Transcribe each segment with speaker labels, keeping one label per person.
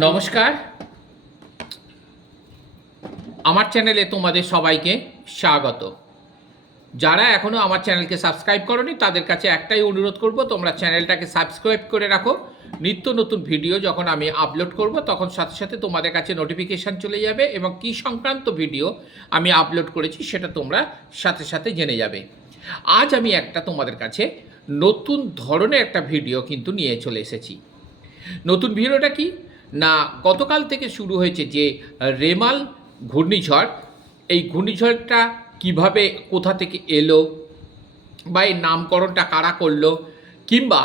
Speaker 1: নমস্কার। আমার চ্যানেলে তোমাদের সবাইকে স্বাগত। যারা এখনও আমার চ্যানেলকে সাবস্ক্রাইব করনি, তাদের কাছে একটাই অনুরোধ করব, তোমরা চ্যানেলটাকে সাবস্ক্রাইব করে রাখো। নিত্য নতুন ভিডিও যখন আমি আপলোড করব, তখন সাথে সাথে তোমাদের কাছে নোটিফিকেশান চলে যাবে এবং কী সংক্রান্ত ভিডিও আমি আপলোড করেছি সেটা তোমরা সাথে সাথে জেনে যাবে। আজ আমি একটা তোমাদের কাছে নতুন ধরনের একটা ভিডিও কিন্তু নিয়ে চলে এসেছি। নতুন ভিডিওটা কি? না, গতকাল থেকে শুরু হয়েছে যে রেমাল ঘূর্ণিঝড়, এই ঘূর্ণিঝড়টা কীভাবে কোথা থেকে এলো বা এর নামকরণটা কারা করল, কিংবা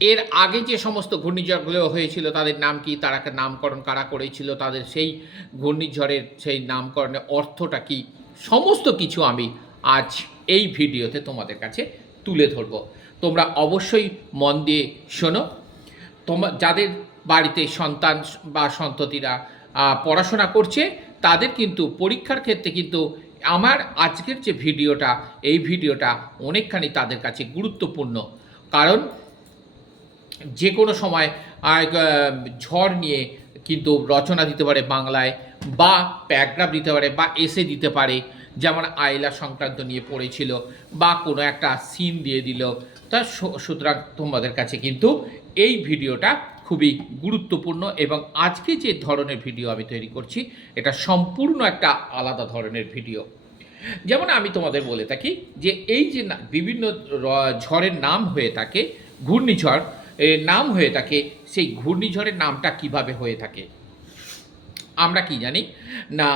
Speaker 1: এর আগে যে সমস্ত ঘূর্ণিঝড়গুলো হয়েছিল তাদের নাম কি, তারা নামকরণ কারা করেছিল, তাদের সেই ঘূর্ণিঝড়ের সেই নামকরণের অর্থটা কি, সমস্ত কিছু আমি আজ এই ভিডিওতে তোমাদের কাছে তুলে ধরব। তোমরা অবশ্যই মন দিয়ে শোনো। তোমা, যাদের বাড়িতে সন্তান বা সন্ততিরা পড়াশোনা করছে, তাদের কিন্তু পরীক্ষার ক্ষেত্রে কিন্তু আমার আজকের যে ভিডিওটা, এই ভিডিওটা অনেকখানি তাদের কাছে গুরুত্বপূর্ণ। কারণ যে কোনো সময় ঝড় নিয়ে কিন্তু রচনা দিতে পারে বাংলায় বা প্যারাগ্রাফ দিতে পারে বা এসে দিতে পারে, যেমন আয়লা সংক্রান্ত নিয়ে পড়েছিল বা কোনো একটা সিন দিয়ে দিল। তা সুতরাং তোমাদের কাছে কিন্তু এই ভিডিওটা খুবই গুরুত্বপূর্ণ এবং আজকে যে ধরনের ভিডিও আমি তৈরি করছি, এটা সম্পূর্ণ একটা আলাদা ধরনের ভিডিও। যেমন আমি তোমাদের বলে থাকি যে এই যে বিভিন্ন ঝড়ের নাম হয়ে থাকে, ঘূর্ণিঝড় নাম হয়ে থাকে, সেই ঘূর্ণিঝড়ের নামটা কীভাবে হয়ে থাকে? আমরা কি জানি? না,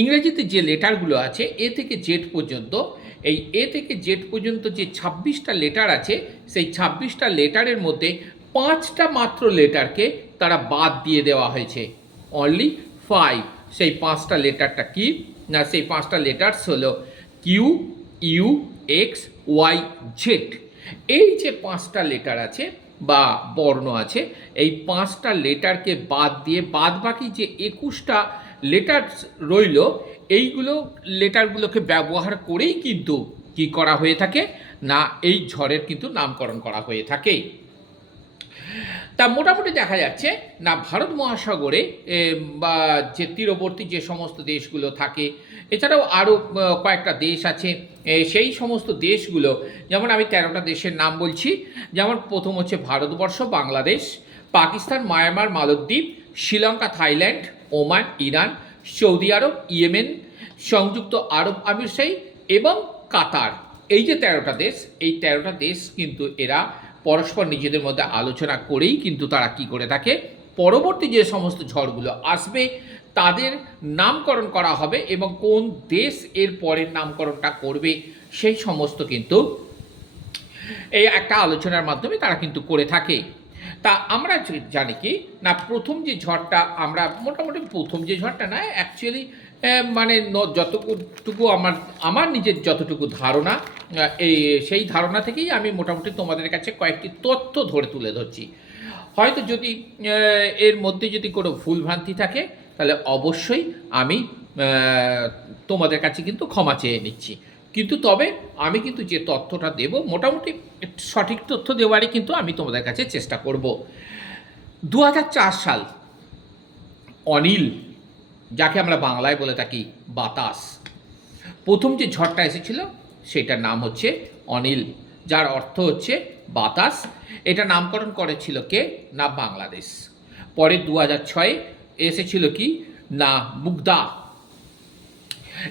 Speaker 1: ইংরেজিতে যে লেটারগুলো আছে, এ থেকে জেড পর্যন্ত এই এ থেকে জেড পর্যন্ত যে ছাব্বিশটা লেটার আছে, সেই ছাব্বিশটা লেটারের মধ্যে পাঁচটা মাত্র লেটারকে তারা বাদ দিয়ে দেওয়া হয়েছে। অনলি ফাইভ সেই পাঁচটা লেটারটা কি? না, সেই পাঁচটা লেটার্স হলো Q U X Y Z এই যে পাঁচটা লেটার আছে বা বর্ণ আছে, এই পাঁচটা লেটারকে বাদ দিয়ে বাদ বাকি যে একুশটা লেটার রইল, এইগুলো লেটারগুলোকে ব্যবহার করেই কিন্তু কি করা হয়ে থাকে? না, এই ঝড়ের কিন্তু নামকরণ করা হয়ে থাকে। তা মোটামুটি দেখা যাচ্ছে, না, ভারত মহাসাগরে বা যে তীরবর্তী যে সমস্ত দেশগুলো থাকে, এছাড়াও আরও কয়েকটা দেশ আছে সেই সমস্ত দেশগুলো, যেমন আমি তেরোটা দেশের নাম বলছি, যেমন প্রথম হচ্ছে ভারতবর্ষ, বাংলাদেশ, পাকিস্তান, মায়ানমার, মালদ্বীপ, Sri Lanka, Thailand Oman, Iran, Saudi Arab, Yemen, সংযুক্ত আরব আমিরশাহী এবং কাতার। এই যে তেরোটা দেশ, এই তেরোটা দেশ কিন্তু এরা পরস্পর নিজেদের মধ্যে আলোচনা করেই কিন্তু তারা কি করে থাকে, পরবর্তী যে সমস্ত ঝড়গুলো আসবে, তাদের নামকরণ করা হবে এবং কোন দেশ এর পরের নামকরণটা করবে, সেই সমস্ত কিন্তু এই একটা আলোচনার মাধ্যমে তারা কিন্তু করে থাকে। তা আমরা জানি কি, না প্রথম যে ঝড়টা আমরা মোটামুটি প্রথম যে ঝড়টা না অ্যাকচুয়ালি মানে যতটুকু আমার আমার নিজের যতটুকু ধারণা এই, সেই ধারণা থেকেই আমি মোটামুটি তোমাদের কাছে কয়েকটি তথ্য ধরে তুলে ধরছি। হয়তো যদি এর মধ্যে যদি কোনো ভুলভ্রান্তি থাকে, তাহলে অবশ্যই আমি তোমাদের কাছে কিন্তু ক্ষমা চেয়ে নিচ্ছি। কিন্তু তবে আমি কিন্তু যে তথ্যটা দেব, মোটামুটি সঠিক তথ্য দেওয়ারই কিন্তু আমি তোমাদের কাছে চেষ্টা করব। দু হাজার চার সাল, অনিল, যাকে আমরা বাংলায় বলে থাকি বাতাস, প্রথম যে ঝড়টা এসেছিল সেটার নাম হচ্ছে অনিল, যার অর্থ হচ্ছে বাতাস। এটা নামকরণ করেছিল কে? না বাংলাদেশ। পরে দু হাজার ছয়ে এসেছিল কি? না মুগদা।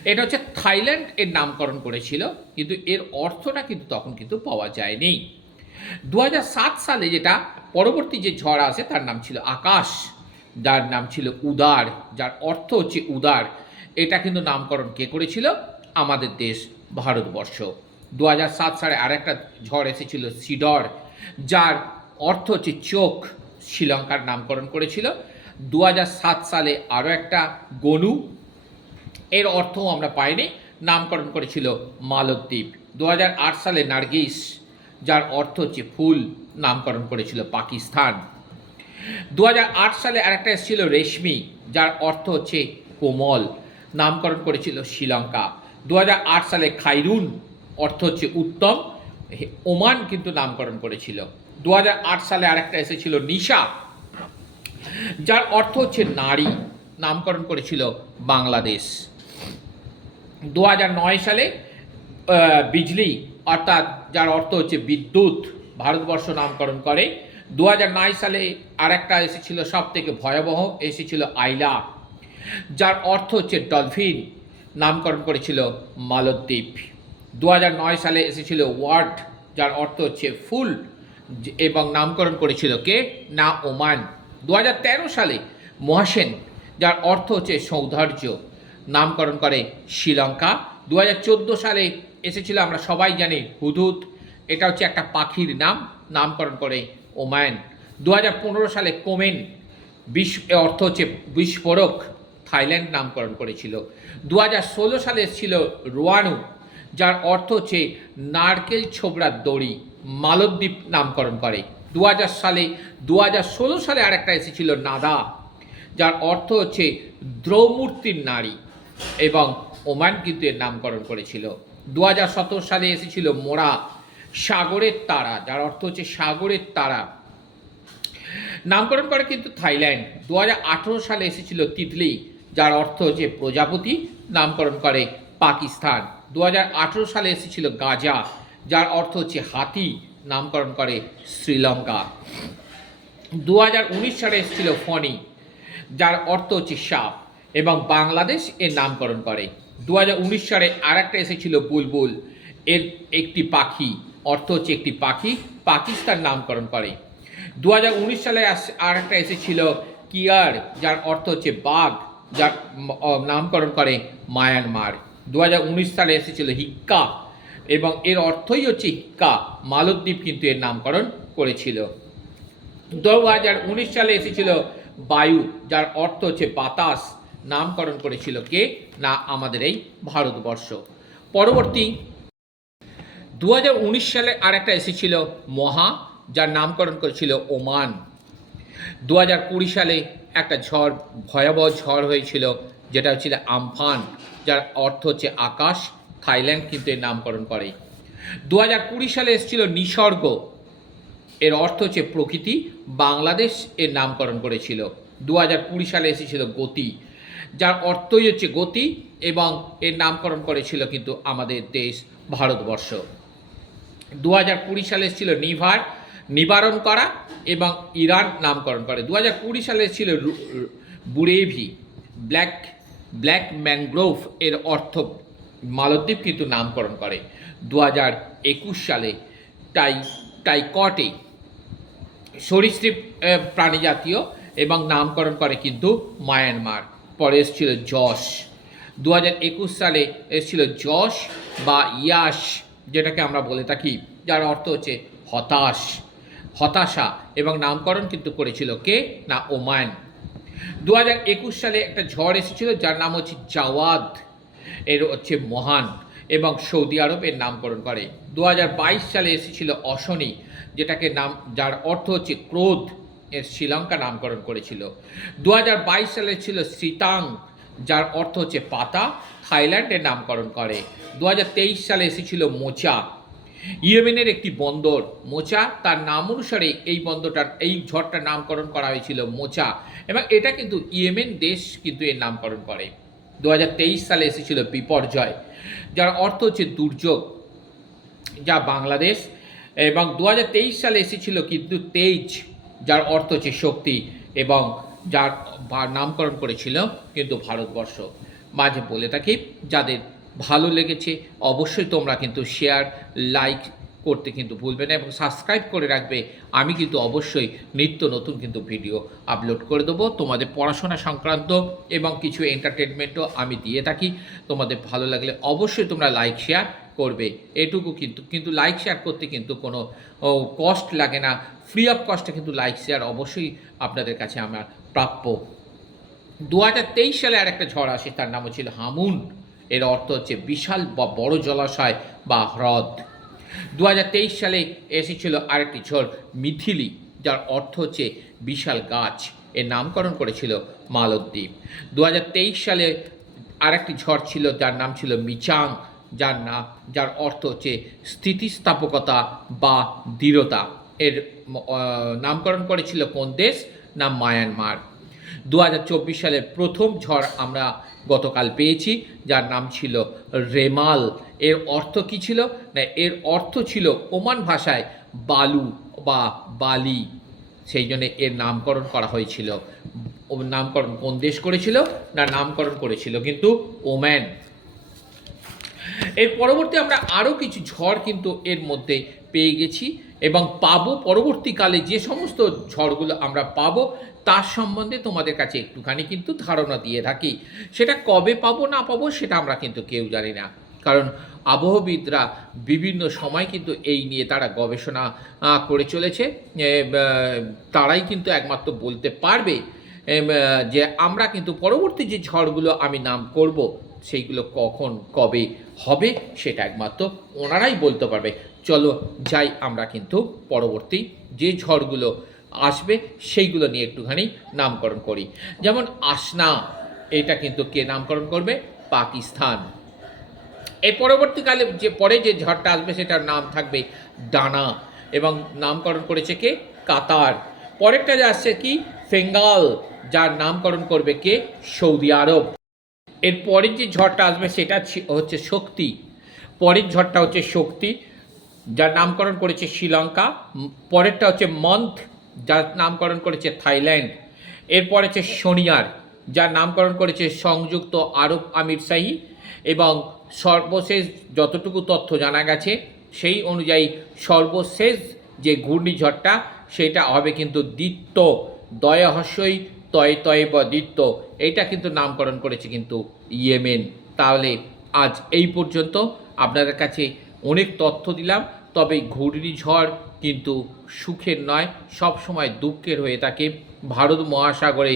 Speaker 1: এটা হচ্ছে থাইল্যান্ড এর নামকরণ করেছিল, কিন্তু এর অর্থটা কিন্তু তখন কিন্তু পাওয়া যায়নি। দু হাজার সাত সালে যেটা পরবর্তী যে ঝড় আসে তার নাম ছিল আকাশ, যার নাম ছিল উদার, যার অর্থ হচ্ছে উদার। এটা কিন্তু নামকরণ কে করেছিল? আমাদের দেশ, ভারতবর্ষ। দু হাজার সাত সালে আরেকটা ঝড় এসেছিল সিডর, যার অর্থ হচ্ছে চোখ, শ্রীলঙ্কার নামকরণ করেছিল। দু হাজার সাত সালে আরও একটা গনু এর অর্থও আমরা পাইনি। নামকরণ করেছিল মালদ্বীপ। দু হাজার আট সালে নার্গিস, যার অর্থ হচ্ছে ফুল, নামকরণ করেছিল পাকিস্তান। দু হাজার আট সালে আরেকটা এসেছিল রেশমি, যার অর্থ হচ্ছে কোমল, নামকরণ করেছিল শ্রীলঙ্কা। দু হাজার আট সালে খাইরুন, অর্থ হচ্ছে উত্তম ওমান কিন্তু নামকরণ করেছিল। দু হাজার আট সালে আরেকটা এসেছিল নিশা, যার অর্থ হচ্ছে নারী। নামকরণ করেছিল বাংলাদেশ। দু হাজার নয় সালে বিজলি, অর্থাৎ যার অর্থ হচ্ছে বিদ্যুৎ, ভারতবর্ষ নামকরণ করে। দু হাজার নয় সালে আরেকটা এসেছিল সব থেকে ভয়াবহ, এসেছিল আইলা, যার অর্থ হচ্ছে ডলফিন, নামকরণ করেছিল মালদ্বীপ। দু হাজার নয় সালে এসেছিল ওয়ার্ড, যার অর্থ হচ্ছে ফুল, এবং নামকরণ করেছিল কে? না, ওমান। দু হাজার তেরো সালে মহাসেন যার অর্থ হচ্ছে সৌন্দর্য নামকরণ করে শ্রীলঙ্কা। দু হাজার চোদ্দ সালে এসেছিল আমরা সবাই জানি হুদুদ। এটা হচ্ছে একটা পাখির নাম। নামকরণ করে ওমান দু সালে কোমেন, বিশ অর্থ হচ্ছে বিস্ফোরক, থাইল্যান্ড নামকরণ করেছিল। দু হাজার ষোলো সালে এসেছিল রোয়ানু, যার অর্থ হচ্ছে নারকেল ছোবড়ার দড়ি, মালদ্বীপ নামকরণ করে। দু হাজার সালে দু হাজার ষোলো সালে আরেকটা এসেছিল নাদা। যার অর্থ হচ্ছে দ্রৌমূর্তির নারী এবং ওমান কিন্তু এর নামকরণ করেছিল। দু হাজার সতেরো সালে এসেছিল মোরা, সাগরের তারা, যার অর্থ হচ্ছে সাগরের তারা। নামকরণ করে কিন্তু থাইল্যান্ড। দু হাজার আঠেরো সালে এসেছিল তিতলি, যার অর্থ হচ্ছে প্রজাপতি। নামকরণ করে পাকিস্তান। দু হাজার আঠেরো সালে এসেছিল গাজা, যার অর্থ হচ্ছে হাতি। নামকরণ করে শ্রীলঙ্কা। দু হাজার উনিশ সালে এসেছিল ফনি যার অর্থ হচ্ছে সাপ এবং বাংলাদেশ এর নামকরণ করে। দু হাজার উনিশ সালে আর একটা এসেছিল বুলবুল। এর একটি পাখি, অর্থ হচ্ছে একটি পাখি, পাকিস্তান নামকরণ করে। দু হাজার উনিশ সালে আর একটা এসেছিল কিয়ার, যার অর্থ হচ্ছে বাঘ, যার নামকরণ করে মায়ানমার। দু হাজার উনিশ সালে এসেছিল হিক্কা এবং এর অর্থই হচ্ছে হিক্কা, মালদ্বীপ কিন্তু এর নামকরণ করেছিল। দু হাজার উনিশ সালে এসেছিল বায়ু, যার অর্থ হচ্ছে বাতাস, নামকরণ করেছিল কে? না, আমাদের এই ভারতবর্ষ। পরবর্তী দু হাজার উনিশ সালে আর একটা এসেছিল মহা, যার নামকরণ করেছিল ওমান। দু কুড়ি সালে একটা ঝড়, ভয়াবহ ঝড় হয়েছিল, যেটা হচ্ছিল আমফান, যার অর্থ হচ্ছে আকাশ। থাইল্যান্ড কিন্তু এর নামকরণ করে। দু সালে এসেছিল নিসর্গ এর অর্থ হচ্ছে প্রকৃতি বাংলাদেশ এর নামকরণ করেছিল। দু হাজার কুড়ি সালে এসেছিল গতি, যার অর্থই হচ্ছে গতি এবং এর নামকরণ করেছিল কিন্তু আমাদের দেশ ভারতবর্ষ। দু হাজার কুড়ি সালে এসেছিল নিভার, নিবারণ করা এবং ইরান নামকরণ করে। দু হাজার কুড়ি সালে ছিল বুরেভি, ব্ল্যাক ব্ল্যাক ম্যানগ্রোভ এর অর্থ মালদ্বীপ কিন্তু নামকরণ করে। দু হাজার একুশ সালে টাই, টাইকটে সরীসৃপ প্রাণী জাতীয় এবং নামকরণ করে কিন্তু মায়ানমার। পরে এসেছিল যশ। দু হাজার একুশ সালে এসেছিল যশ বা ইয়াস যেটাকে আমরা বলে থাকি, যার অর্থ হচ্ছে হতাশ, হতাশা এবং নামকরণ কিন্তু করেছিল কে? না, ওমান। দু সালে একটা ঝড় এসেছিল যার নাম হচ্ছে জাওয়াদ। এর হচ্ছে মহান। এবং সৌদি আরবের নামকরণ করে। দু হাজার বাইশ সালে এসেছিল অশনি, যেটাকে নাম, যার অর্থ হচ্ছে ক্রোধ, এর শ্রীলঙ্কা নামকরণ করেছিল। দু হাজার বাইশ সালে ছিল শ্রীতাং যার অর্থ হচ্ছে পাতা, থাইল্যান্ডের নামকরণ করে। দু হাজার তেইশ সালে এসেছিল মোচা। ইয়েমেনের একটি বন্দর, মোচা, তার নাম অনুসারে এই বন্দরটার, এই ঝড়টার নামকরণ করা হয়েছিল মোচা। এবং এটা কিন্তু ইয়েমেন দেশ কিন্তু এর নামকরণ করে। দু হাজার তেইশ সালে এসেছিল বিপর্যয়, যার অর্থ হচ্ছে দুর্যোগ, যা বাংলাদেশ এবং দু হাজার তেইশ সালে এসেছিল কিন্তু তেজ যার অর্থ হচ্ছে শক্তি এবং যার নামকরণ করেছিল কিন্তু ভারতবর্ষ। মাঝে বলে থাকি, যাদের ভালো লেগেছে অবশ্যই তোমরা কিন্তু শেয়ার লাইক করতে কিন্তু ভুলবে না এবং সাবস্ক্রাইব করে রাখবে। আমি কিন্তু অবশ্যই নিত্য নতুন কিন্তু ভিডিও আপলোড করে দেবো। তোমাদের পড়াশোনা সংক্রান্ত এবং কিছু এন্টারটেনমেন্টও আমি দিয়ে থাকি। তোমাদের ভালো লাগলে অবশ্যই তোমরা লাইক শেয়ার করবে। এটুকু কিন্তু কিন্তু লাইক শেয়ার করতে কিন্তু কোনো কস্ট লাগে না। ফ্রি অফ কস্টে কিন্তু লাইক শেয়ার অবশ্যই আপনাদের কাছে আমার প্রাপ্য। দু হাজার তেইশ সালে আর একটা ঝড় আসে, তার নাম ছিল হামুন। এর অর্থ হচ্ছে বিশাল বা বড় জলাশয় বা হ্রদ। দু হাজার তেইশ সালে এসেছিল আরেকটি ঝড় মিথিলি, যার অর্থ হচ্ছে বিশাল গাছ। এর নামকরণ করেছিল মালদ্বীপ। দু হাজার তেইশ সালে আরেকটি ঝড় ছিল, যার নাম ছিল মিচাং, যার নাম যার অর্থ হচ্ছে স্থিতিস্থাপকতা বা দৃঢ়তা। এর নামকরণ করেছিল কোন দেশ? না, মায়ানমার। দু সালের প্রথম ঝড় আমরা গতকাল পেয়েছি, যার নাম ছিল রেমাল। এর অর্থ কি ছিল? না, এর অর্থ ছিল ওমান ভাষায় বালু বা বালি। সেই জন্য এর নামকরণ করা হয়েছিল। নামকরণ কোন দেশ করেছিল? না, নামকরণ করেছিল কিন্তু ওম্যান এর পরবর্তী আমরা আরও কিছু ঝড় কিন্তু এর মধ্যে পেয়ে গেছি। এবং পাবো পরবর্তীকালে যে সমস্ত ঝড়গুলো আমরা পাবো, তার সম্বন্ধে তোমাদের কাছে একটুখানি কিন্তু ধারণা দিয়ে থাকি। সেটা কবে পাবো, না পাবো, সেটা আমরা কিন্তু কেউ জানি না। কারণ আবহবিদরা বিভিন্ন সময় কিন্তু এই নিয়ে তারা গবেষণা করে চলেছে। তারাই কিন্তু একমাত্র বলতে পারবে যে আমরা কিন্তু পরবর্তী যে ঝড়গুলো আমি নাম করব, সেইগুলো কখন, কবে হবে, সেটা একমাত্র ওনারাই বলতে পারবে। চলো যাই আমরা কিন্তু পরবর্তী যে ঝড়গুলো আসবে, সেইগুলো নিয়ে একটুখানি নামকরণ করি। যেমন আসনা, এটা কিন্তু কে নামকরণ করবে? পাকিস্তান। এর পরবর্তীকালে যে পরে যে ঝড়টা আসবে, সেটার নাম থাকবে ডানা এবং নামকরণ করেছে কে? কাতার। পরেরটা যে আসছে কি? ফেঙ্গাল, যার নামকরণ করবে কে? সৌদি আরব। এর পরের যে ঝড়টা আসবে, সেটা হচ্ছে শক্তি। পরের ঝড়টা হচ্ছে শক্তি। যার নামকরণ করেছে শ্রীলঙ্কা, পরেরটা হচ্ছে মন্থ, যার নামকরণ করেছে থাইল্যান্ড, এরপর হচ্ছে শনিয়ার, যার নামকরণ করেছে সংযুক্ত আরব আমিরশাহী এবং সর্বশেষ যতটুকু তথ্য জানা গেছে, সেই অনুযায়ী সর্বশেষ যে ঘূর্ণিঝড়টা, সেটা হবে কিন্তু দ্বিত্ব দয়হস্যই তয় তয় বা দ্বিত্ব এইটা কিন্তু নামকরণ করেছে কিন্তু ইয়েমেন। তাহলে আজ এই পর্যন্ত, আপনাদের কাছে অনেক তথ্য দিলাম। তবে ঘূর্ণিঝড় কিন্তু সুখের নয়। সব সময় দুঃখের হয়ে থাকে। ভারত মহাসাগরে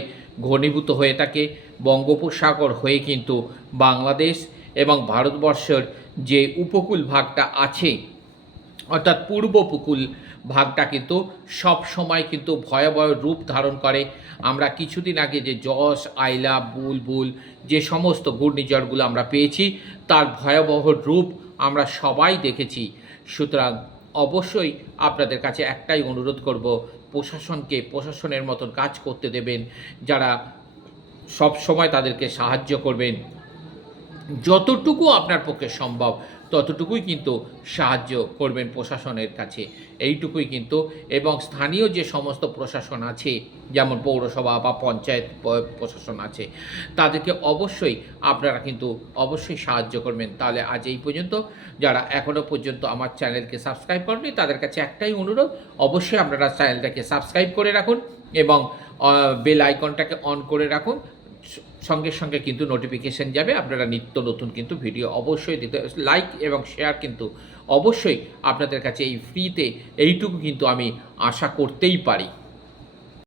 Speaker 1: ঘনীভূত হয়ে থাকে। বঙ্গোপসাগর হয়ে কিন্তু বাংলাদেশ এবং ভারতবর্ষের যে উপকূল ভাগটা আছে, অর্থাৎ পূর্ব উপকূল ভাগটা কিন্তু সব সময় কিন্তু ভয়াবহ রূপ ধারণ করে। আমরা কিছুদিন আগে যে যশ, আইলা বুলবুল যে সমস্ত ঘূর্ণিঝড়গুলো আমরা পেয়েছি, তার ভয়াবহ রূপ আমরা সবাই দেখেছি। সুতরাং অবশ্যই আপনাদের কাছে একটাই অনুরোধ করব, প্রশাসনকে, প্রশাসনের মতন কাজ করতে দেবেন, যারা সব সময় তাদেরকে সাহায্য করবেন। যতটুকু আপনার পক্ষে সম্ভব ততটুকুই কিন্তু সাহায্য করবেন প্রশাসনের কাছে। এইটুকুই কিন্তু এবং স্থানীয় যে সমস্ত প্রশাসন আছে, যেমন পৌরসভা বা পঞ্চায়েত প্রশাসন আছে, তাদেরকে অবশ্যই আপনারা কিন্তু অবশ্যই সাহায্য করবেন। তাহলে আজ এই পর্যন্ত। যারা এখনও পর্যন্ত আমার চ্যানেলকে সাবস্ক্রাইব করেনি তাদের কাছে একটাই অনুরোধ, অবশ্যই আপনারা চ্যানেলটাকে সাবস্ক্রাইব করে রাখুন এবং বেল আইকনটাকে অন করে রাখুন। সঙ্গে সঙ্গে কিন্তু নোটিফিকেশান যাবে। আপনারা নিত্য নতুন কিন্তু ভিডিও অবশ্যই দিতে লাইক এবং শেয়ার কিন্তু অবশ্যই আপনাদের কাছে এই ফ্রিতে এইটুকু কিন্তু আমি আশা করতেই পারি।